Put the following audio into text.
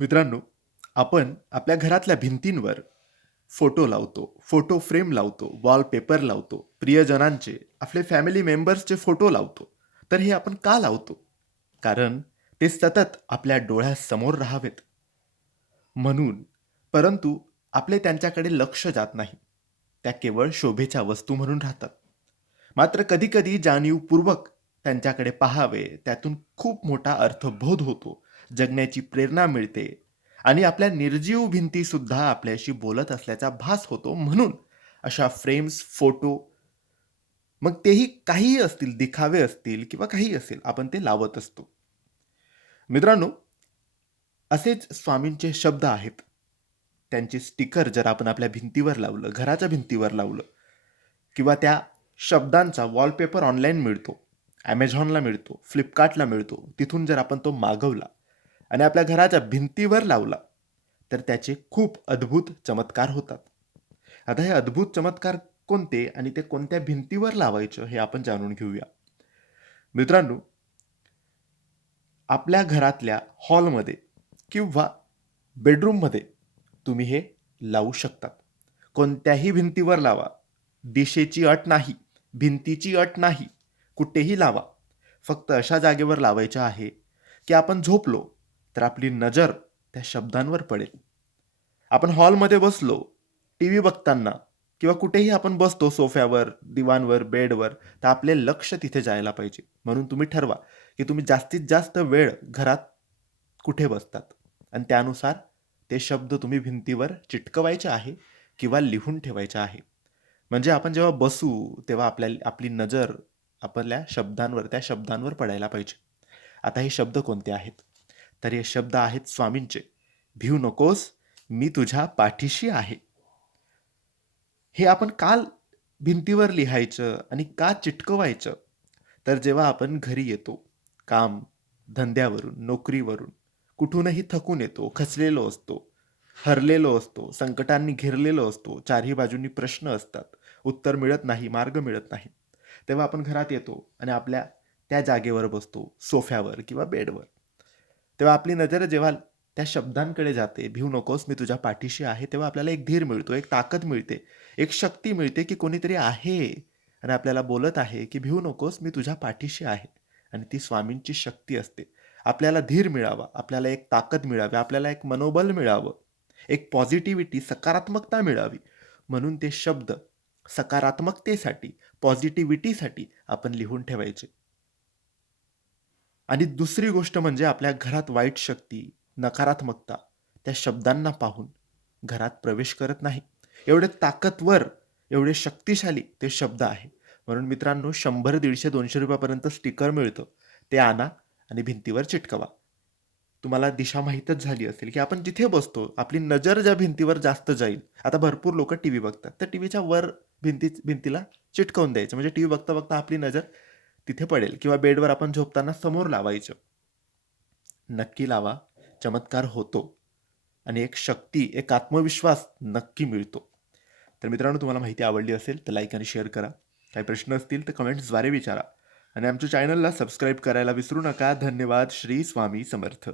मित्रांनो, आपण आपल्या घरातल्या भिंतींवर फोटो लावतो, फोटो फ्रेम लावतो, वॉलपेपर लावतो, प्रियजनांचे, आपले फॅमिली मेंबर्सचे फोटो लावतो. तर हे आपण का लावतो? कारण ते सतत आपल्या डोळ्यासमोर राहावेत म्हणून. परंतु आपले त्यांच्याकडे लक्ष जात नाही. त्या केवळ शोभेच्या वस्तू म्हणून राहतात. मात्र कधीकधी जाणीवपूर्वक त्यांच्याकडे पाहावे, त्यातून खूप मोठा अर्थबोध होतो, जगण्याची प्रेरणा मिळते आणि आपल्या निर्जीव भिंतीसुद्धा आपल्याशी बोलत असल्याचा भास होतो. म्हणून अशा फ्रेम्स, फोटो मग तेही काहीही असतील, दिखावे असतील किंवा काहीही असेल, आपण ते लावत असतो. मित्रांनो, असेच स्वामींचे शब्द आहेत. त्यांचे स्टिकर जर आपण आपल्या भिंतीवर लावलं, घराच्या भिंतीवर लावलं किंवा त्या शब्दांचा वॉलपेपर ऑनलाईन मिळतो. ॲमेझॉनला मिळतो, फ्लिपकार्टला मिळतो. तिथून जर आपण तो मागवला आणि आपल्या घराच्या भिंतीवर लावला, तर त्याचे खूप अद्भुत चमत्कार होतात. आता हे अद्भुत चमत्कार कोणते आणि ते कोणत्या भिंतीवर लावायचं हे आपण जाणून घेऊया. मित्रांनो आपल्या घरातल्या हॉलमध्ये किंवा बेडरूममध्ये तुम्ही हे लावू शकतात. कोणत्याही भिंतीवर लावा. दिशेची अट नाही, भिंतीची अट नाही. कुठेही लावा. फक्त अशा जागेवर लावायचं आहे, की आपण झोपलो, तर आपली नजर त्या शब्दांवर पडेल. आपण हॉलमध्ये बसलो, टी व्ही बघताना किंवा कुठेही आपण बसतो सोफ्यावर, दिवाणवर, बेडवर, तर आपले लक्ष तिथे जायला पाहिजे. म्हणून तुम्ही ठरवा, की तुम्ही जास्तीत जास्त वेळ घरात कुठे बसतात आणि त्यानुसार ते शब्द तुम्ही भिंतीवर चिटकवायचे आहे किंवा लिहून ठेवायचे आहे. म्हणजे आपण जेव्हा बसू, तेव्हा आपल्या आपली नजर आपल्या शब्दांवर, त्या शब्दांवर पडायला पाहिजे. आता हे शब्द कोणते आहेत? तर हे शब्द आहेत स्वामींचे. "भिऊ नकोस, मी तुझ्या पाठीशी आहे." हे आपण काल भिंतीवर लिहायचं आणि का चिटकवायचं? तर जेव्हा आपण घरी येतो, काम, धंद्यावरून, नोकरीवरून, कुठूनही थकून येतो, खचलेलो असतो, हरलेलो असतो, संकटांनी घेरलेलो असतो, चारही बाजूंनी प्रश्न असतात, उत्तर मिळत नाही, मार्ग मिळत नाही. तेव्हा आपण घरात येतो आणि आपल्या त्या जागेवर बसतो, सोफ्यावर किंवा बेडवर. तेव्हा आपली नजर जेव्हा त्या शब्दांकडे जाते, "भिऊ नकोस, मी तुझ्या पाठीशी आहे." तेव्हा आपल्याला एक धीर मिळतो, एक ताकद मिळते, एक शक्ती मिळते, की कोणीतरी आहे आणि आपल्याला बोलत आहे, की "भिऊ नकोस, मी तुझ्या पाठीशी आहे." आणि ती स्वामींची शक्ती असते. आपल्याला धीर मिळावा, आपल्याला एक ताकद मिळावी, आपल्याला एक मनोबल मिळावं, एक पॉझिटिव्हिटी, सकारात्मकता मिळावी, म्हणून ते शब्द सकारात्मकतेसाठी, पॉझिटिव्हिटीसाठी आपण लिहून ठेवायचे. आणि दुसरी गोष्ट म्हणजे आपल्या घरात वाईट शक्ती, नकारात्मकता त्या शब्दांना पाहून घरात प्रवेश करत नाही. एवढे ताकदवर, एवढे शक्तिशाली ते शब्द आहे. म्हणून मित्रांनो, शंभर दीडशे दोनशे रुपयापर्यंत स्टिकर मिळतं. ते आणा आणि भिंतीवर चिटकवा. तुम्हाला दिशा माहीतच झाली असेल, की आपण जिथे बसतो, आपली नजर ज्या भिंतीवर जास्त जाईल. आता भरपूर लोकं टीव्ही बघतात, तर टी व्हीच्या वर भिंती भिंतीला चिटकवून द्यायचं. म्हणजे टी व्ही बघता-बघता आपली नजर तिथे पडेल किंवा बेडवर आपण झोपताना समोर लावायचं. नक्की लावा. चमत्कार होतो आणि एक शक्ती, एक आत्मविश्वास नक्की मिळतो. तर मित्रांनो, तुम्हाला माहिती आवडली असेल, तर लाईक आणि शेअर करा. काही प्रश्न असतील तर कमेंट्सद्वारे विचारा आणि आमच्या चॅनलला सबस्क्राईब करायला विसरू नका. धन्यवाद. श्री स्वामी समर्थ.